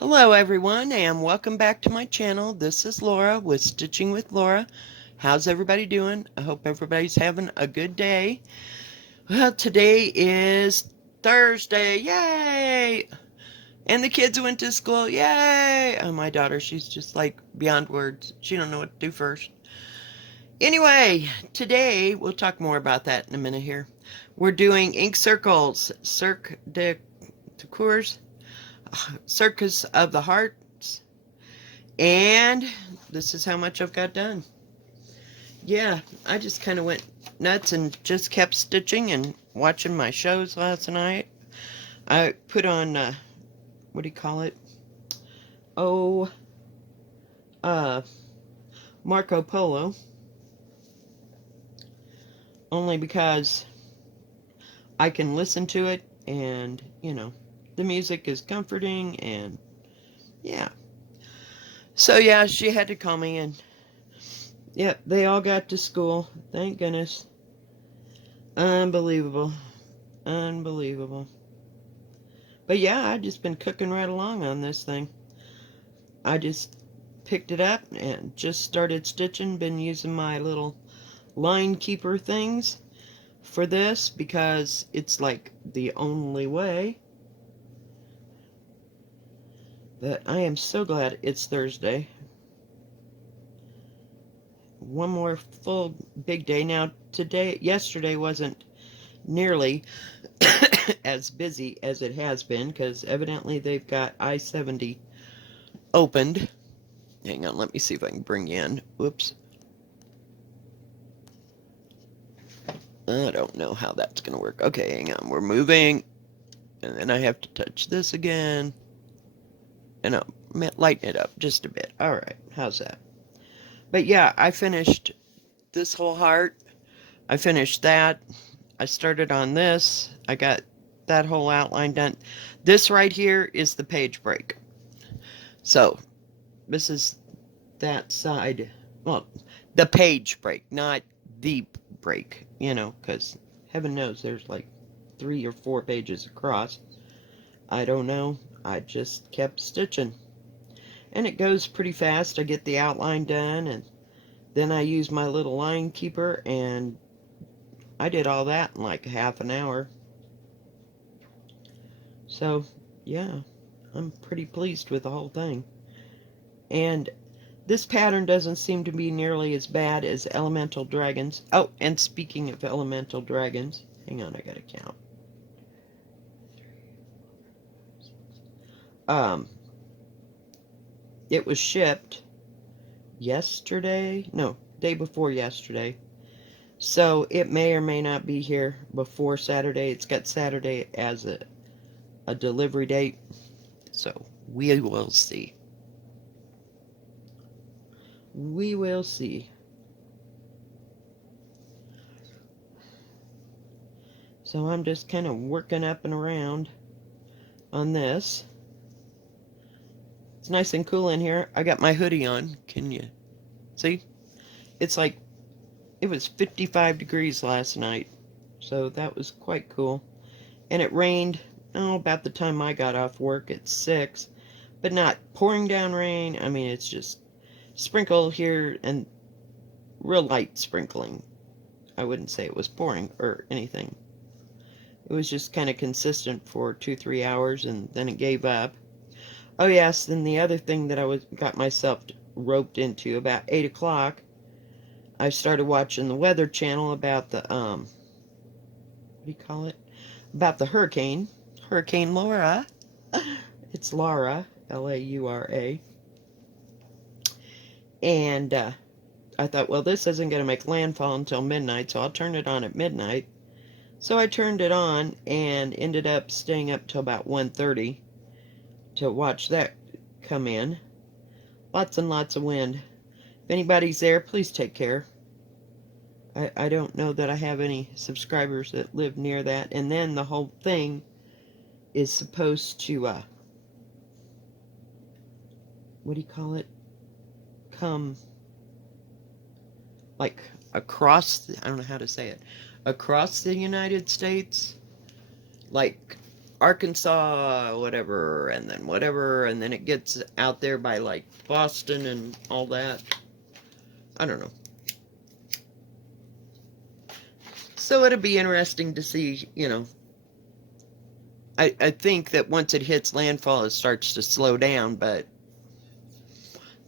Hello everyone and welcome back to my channel. This is Laura with Stitching with Laura. How's everybody doing? I hope everybody's having a good day. Well, today is Thursday. Yay! And the kids went to school. Yay! Oh, my daughter, she's just like beyond words. She don't know what to do first. Anyway, today we'll talk more about that in a minute here. We're doing ink circles, Cirque de Coeurs, Circus of the Hearts, and this is how much I've got done. Yeah, I just kind of went nuts and just kept stitching and watching my shows last night. I put on, what do you call it? Oh, uh, Marco Polo. Only because I can listen to it and, the music is comforting and, yeah. So, yeah, she had to call me and, yep, they all got to school. Thank goodness. Unbelievable. Unbelievable. But yeah, I've just been cooking right along on this thing. I just picked it up and just started stitching. Been using my little line keeper things for this because it's like the only way. But I am so glad it's Thursday. One more full big day. Now yesterday wasn't nearly as busy as it has been because evidently they've got I-70 opened. Hang on, let me see if I can bring you in. Whoops. I don't know how that's going to work. Okay, hang on. We're moving. And then I have to touch this again. And I'll lighten it up just a bit. Alright, how's that? But yeah, I finished this whole heart. I finished that. I started on this. I got that whole outline done. This right here is the page break. So, this is that side. Well, the page break, not the break, because heaven knows there's like 3 or 4 pages across. I don't know. I just kept stitching. And it goes pretty fast. I get the outline done, and then I use my little line keeper, and I did all that in like half an hour. So, yeah, I'm pretty pleased with the whole thing. And this pattern doesn't seem to be nearly as bad as Elemental Dragons. Oh, and speaking of Elemental Dragons, hang on, I gotta count. It was shipped yesterday. No, day before yesterday. So it may or may not be here before Saturday. It's got Saturday as a delivery date. So we will see. We will see. So I'm just kind of working up and around on this. It's nice and cool in here. I got my hoodie on. Can you see? It's like, it was 55 degrees last night. So that was quite cool. And it rained, about the time I got off work at 6. But not pouring down rain. I mean, it's just sprinkle here and real light sprinkling. I wouldn't say it was pouring or anything. It was just kind of consistent for 2-3 hours and then it gave up. Oh yes, then the other thing that I got myself roped into about 8 o'clock, I started watching the Weather Channel about the, what do you call it? About the hurricane. Hurricane Lora. It's Laura, L-A-U-R-A. And I thought, well, this isn't going to make landfall until midnight, so I'll turn it on at midnight. So I turned it on and ended up staying up till about 1:30 to watch that come in. Lots and lots of wind. If anybody's there, please take care. I don't know that I have any subscribers that live near that. And then the whole thing is supposed to, what do you call it? Come, like, across, I don't know how to say it, across the United States. Like, Arkansas, whatever, and then whatever, and then it gets out there by like Boston and all that. I don't know. So it'll be interesting to see, you know. I think that once it hits landfall, it starts to slow down, but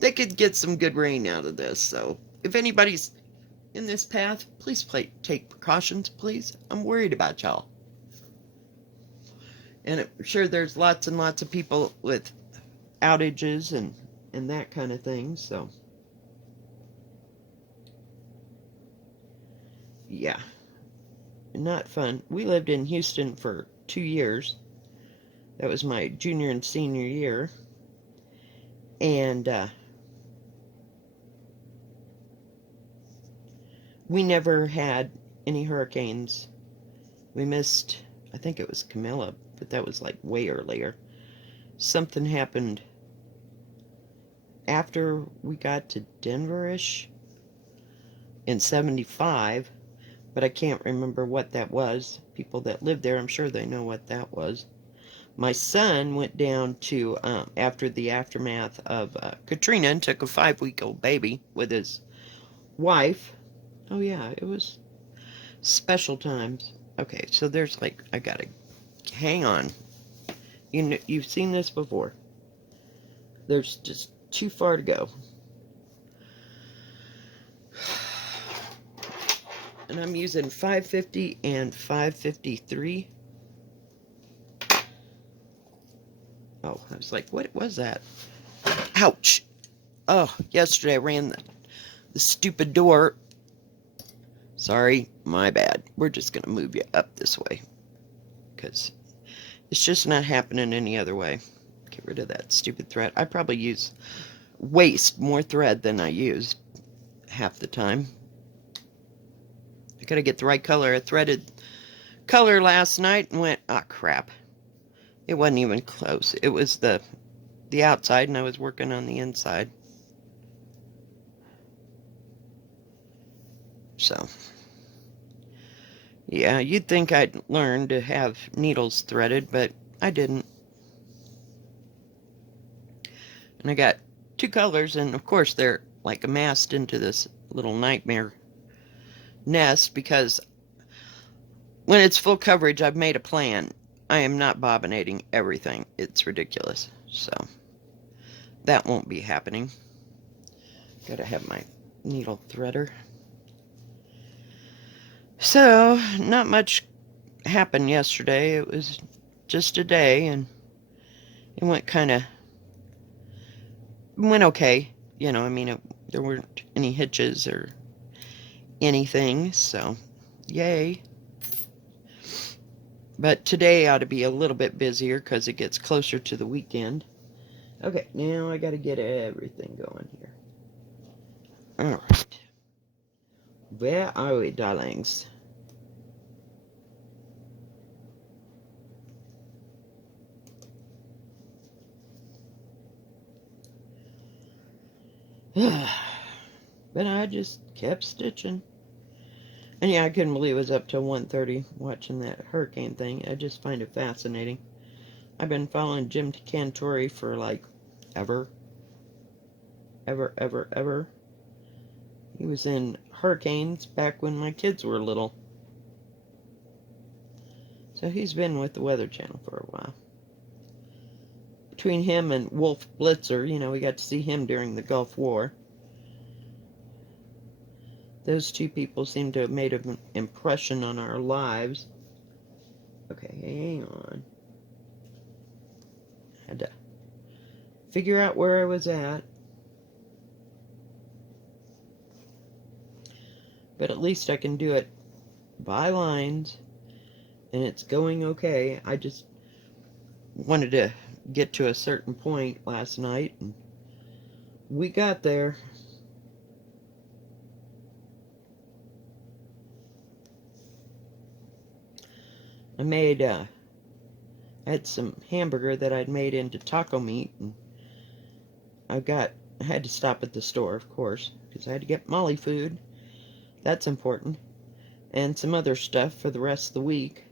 they could get some good rain out of this. So if anybody's in this path, please take precautions, please. I'm worried about y'all. And I'm sure there's lots and lots of people with outages and that kind of thing, so. Yeah. Not fun. We lived in Houston for 2 years. That was my junior and senior year. And we never had any hurricanes. We missed, I think it was Camilla, but that was like way earlier. Something happened after we got to Denver-ish in 75, but I can't remember what that was. People that lived there, I'm sure they know what that was. My son went down to, after the aftermath of Katrina, and took a 5-week-old baby with his wife. Oh yeah, it was special times. Okay, so there's like, I gotta, hang on. You've seen this before. There's just too far to go. And I'm using 550 and 553. Oh, I was like, what was that? Ouch. Oh, yesterday I ran the stupid door. Sorry, my bad. We're just going to move you up this way, because it's just not happening any other way. Get rid of that stupid thread. I probably waste more thread than I use half the time. I got to get the right color. I threaded color last night and went, oh crap. It wasn't even close. It was the outside, and I was working on the inside. So, yeah, you'd think I'd learn to have needles threaded, but I didn't. And I got 2 colors, and of course they're like amassed into this little nightmare nest, because when it's full coverage, I've made a plan. I am not bobbinating everything. It's ridiculous. So that won't be happening. Gotta have my needle threader. So not much happened yesterday. It was just a day, and it went okay. You know, I mean, there weren't any hitches or anything, so yay. But today ought to be a little bit busier because it gets closer to the weekend. Okay, now I gotta get everything going here. Alright. Where are we, darlings? But I just kept stitching. And yeah, I couldn't believe it was up till 1:30 watching that hurricane thing. I just find it fascinating. I've been following Jim Cantori for like ever. He was in hurricanes back when my kids were little. So he's been with the Weather Channel for a while. Between him and Wolf Blitzer, you know, we got to see him during the Gulf War. Those 2 people seem to have made an impression on our lives. Okay, hang on. Had to figure out where I was at. But at least I can do it by lines, and it's going okay. I just wanted to get to a certain point last night, and we got there. I had some hamburger that I'd made into taco meat, and I had to stop at the store, of course, because I had to get Molly food. That's important. And some other stuff for the rest of the week.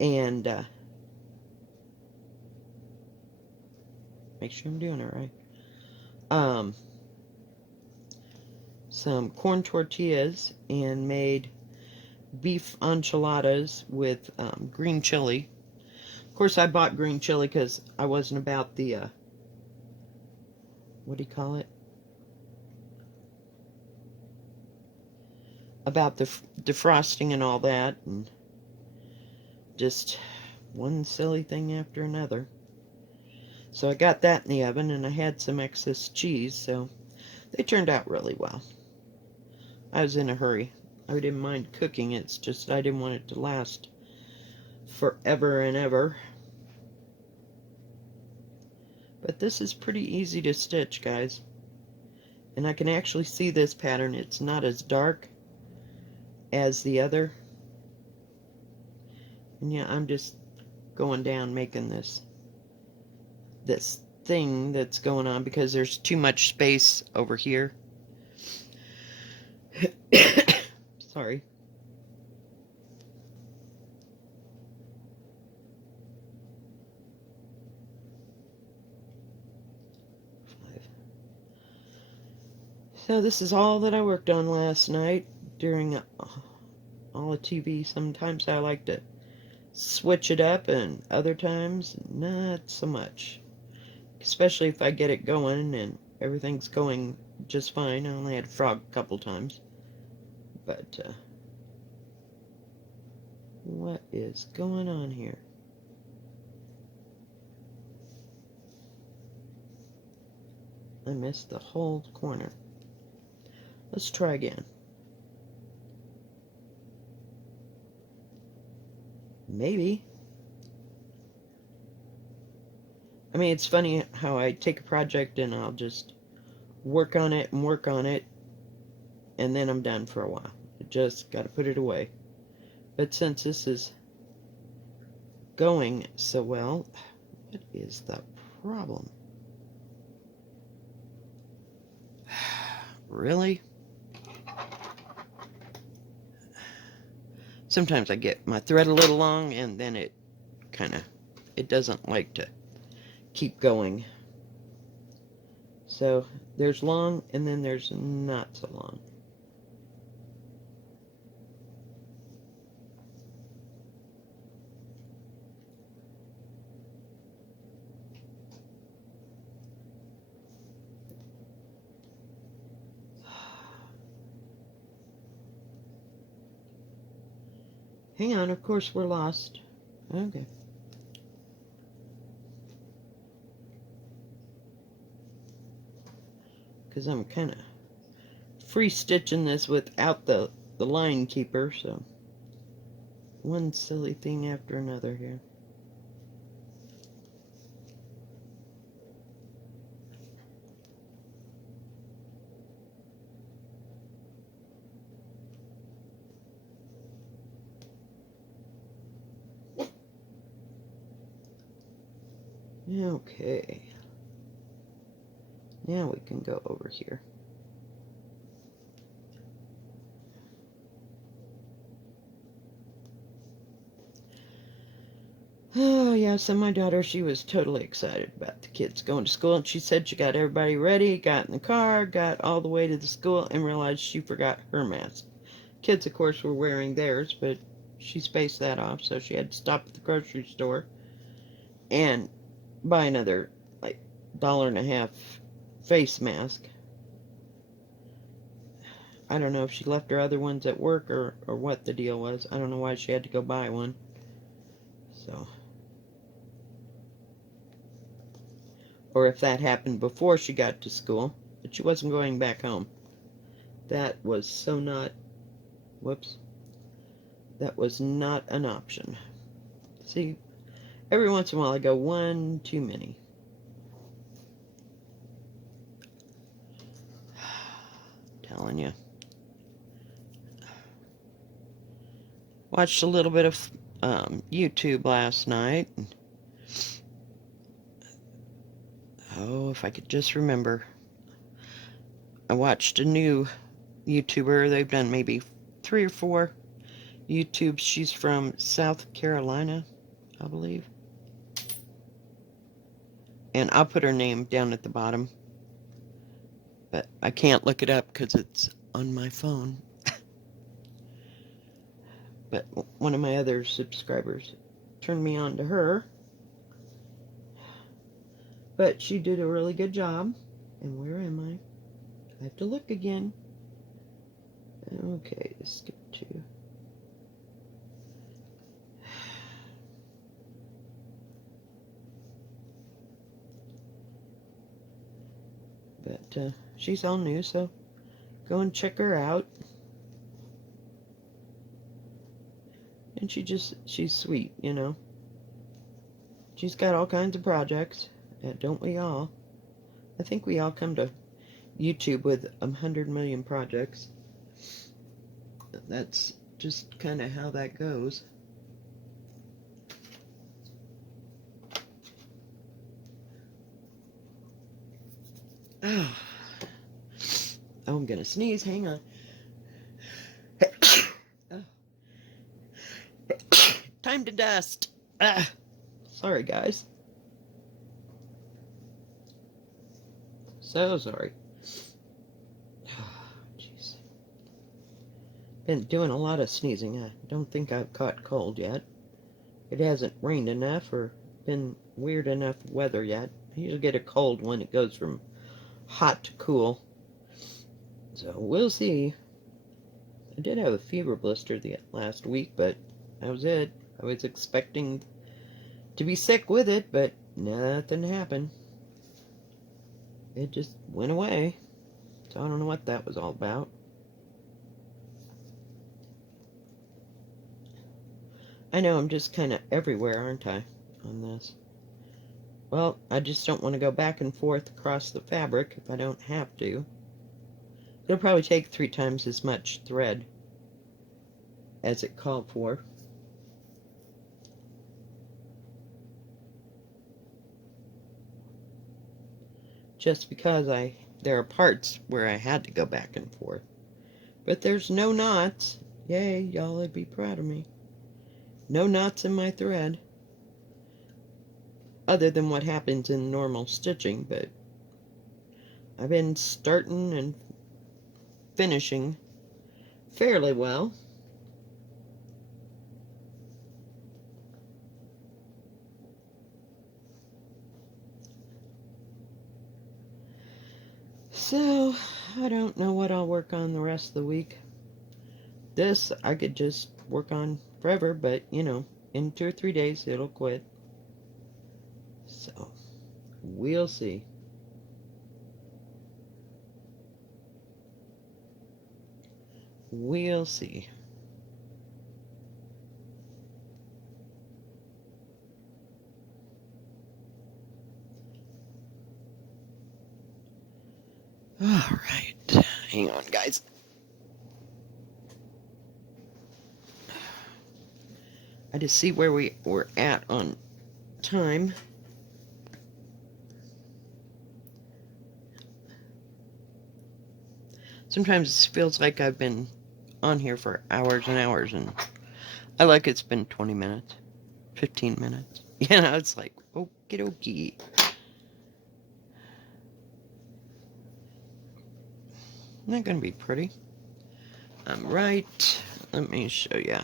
And Make sure I'm doing it right. Some corn tortillas and made beef enchiladas with green chili. Of course, I bought green chili because I wasn't about the, what do you call it? About the defrosting and all that, and just one silly thing after another. So I got that in the oven, and I had some excess cheese, so they turned out really well. I was in a hurry. I didn't mind cooking, it's just I didn't want it to last forever and ever. But this is pretty easy to stitch, guys. And I can actually see this pattern. It's not as dark as the other. And yeah, I'm just going down making this thing that's going on because there's too much space over here. Sorry. So this is all that I worked on last night during all the TV. Sometimes I like to switch it up, and other times not so much. Especially if I get it going and everything's going just fine. I only had a frog a couple times. But, what is going on here? I missed the whole corner. Let's try again. Maybe. I mean, it's funny how I take a project and I'll just work on it and work on it, and then I'm done for a while. I just got to put it away. But since this is going so well, what is the problem? Really? Sometimes I get my thread a little long, and then it doesn't like to keep going. So there's long, and then there's not so long. Hang on, of course we're lost. Okay. Because I'm kind of free stitching this without the line keeper, so one silly thing after another here. Okay. Now we can go over here. Oh, yeah, so my daughter, she was totally excited about the kids going to school, and she said she got everybody ready, got in the car, got all the way to the school, and realized she forgot her mask. Kids, of course, were wearing theirs, but she spaced that off, so she had to stop at the grocery store and buy another, like, $1.50 face mask. I don't know if she left her other ones at work or what the deal was. I don't know why she had to go buy one. So, or if that happened before she got to school, but she wasn't going back home. That was so not, whoops, that was not an option. See, every once in a while I go one too many. Telling you. Watched a little bit of YouTube last night. Oh, if I could just remember. I watched a new YouTuber. They've done maybe 3 or 4 YouTubes. She's from South Carolina, I believe. And I'll put her name down at the bottom. But I can't look it up because it's on my phone. But one of my other subscribers turned me on to her. But she did a really good job. And where am I? I have to look again. Okay, skip to. But she's all new, so go and check her out. And she's sweet, you know. She's got all kinds of projects. Don't we all? I think we all come to YouTube with 100 million projects. That's just kind of how that goes. Oh, I'm gonna sneeze. Hang on. Oh. Time to dust. Sorry, guys. So sorry. Jeez. Been doing a lot of sneezing. I don't think I've caught cold yet. It hasn't rained enough or been weird enough weather yet. I usually get a cold when it goes from hot to cool. So we'll see. I did have a fever blister the last week, but that was it. I was expecting to be sick with it, but nothing happened. It just went away. So I don't know what that was all about. I know I'm just kind of everywhere, aren't I, on this? Well, I just don't want to go back and forth across the fabric if I don't have to. It'll probably take 3 times as much thread as it called for. Just because there are parts where I had to go back and forth. But there's no knots. Yay, y'all would be proud of me. No knots in my thread. Other than what happens in normal stitching, but I've been starting and finishing fairly well. So, I don't know what I'll work on the rest of the week. This, I could just work on forever, but, you know, in 2 or 3 days, it'll quit. So, we'll see. We'll see. All right. Hang on, guys. I just see where we were at on time. Sometimes it feels like I've been on here for hours and hours, and I like it's been 20 minutes, 15 minutes. You know, it's like, okie dokie. Isn't that going to be pretty? Right. Let me show you.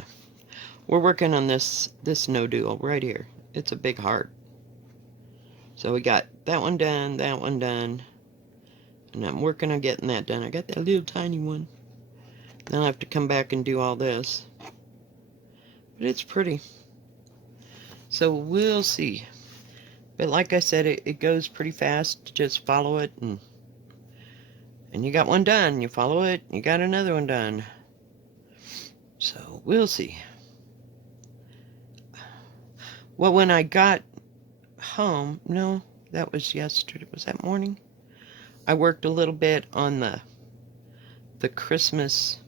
We're working on this no-do right here. It's a big heart. So we got that one done, and I'm working on getting that done. I got that little tiny one. Then I'll have to come back and do all this. But it's pretty. So we'll see. But like I said, it goes pretty fast. Just follow it, and you got one done. You follow it, you got another one done. So we'll see. Well, when I got home, no, that was yesterday. Was that morning? I worked a little bit on the Christmas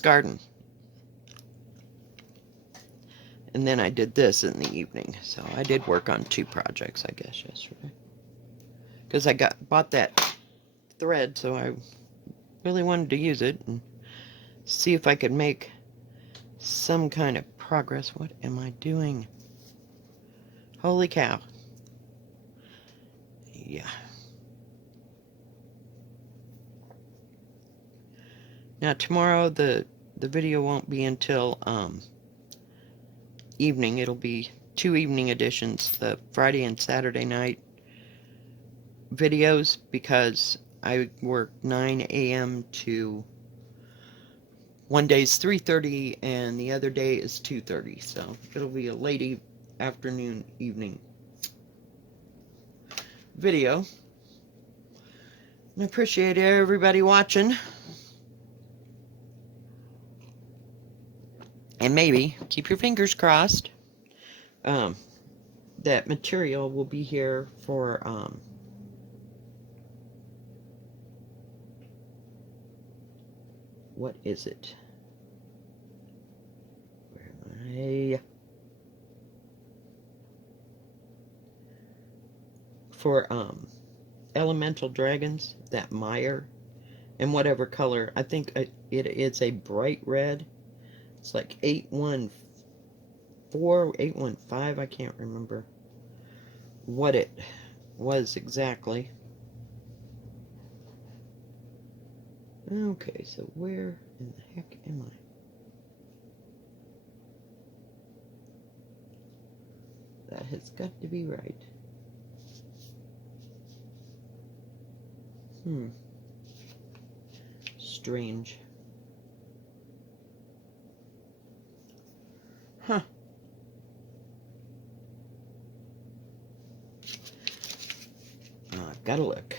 garden. And then I did this in the evening. So I did work on 2 projects, I guess, yesterday. Because I bought that thread, so I really wanted to use it and see if I could make some kind of progress. What am I doing? Holy cow. Yeah. Now tomorrow the video won't be until evening. It'll be 2 evening editions, the Friday and Saturday night videos, because I work 9 a.m. to one day's 3:30 and the other day is 2:30, so it'll be a late afternoon evening video. I appreciate everybody watching, and maybe keep your fingers crossed that material will be here for what is it? Where am I? For elemental dragons, that mire, in whatever color. I think it is a bright red. It's like 814, 815. I can't remember what it was exactly. Okay, so where in the heck am I? That has got to be right. Strange. Huh. I've got to look.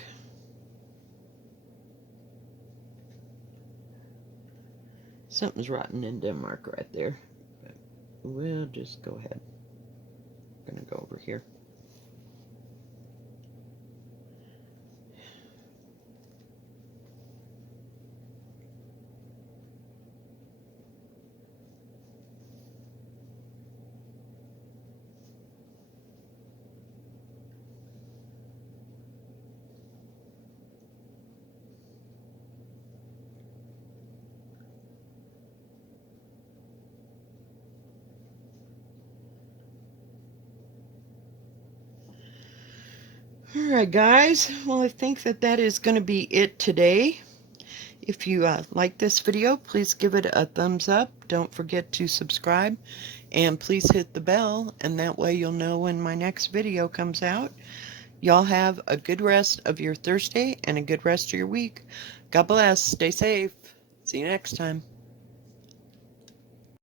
Something's rotten in Denmark right there. But we'll just go ahead. I'm going to go over here. Alright guys, well I think that is going to be it today. If you like this video, please give it a thumbs up. Don't forget to subscribe, and please hit the bell, and that way you'll know when my next video comes out. Y'all have a good rest of your Thursday and a good rest of your week. God bless. Stay safe. See you next time.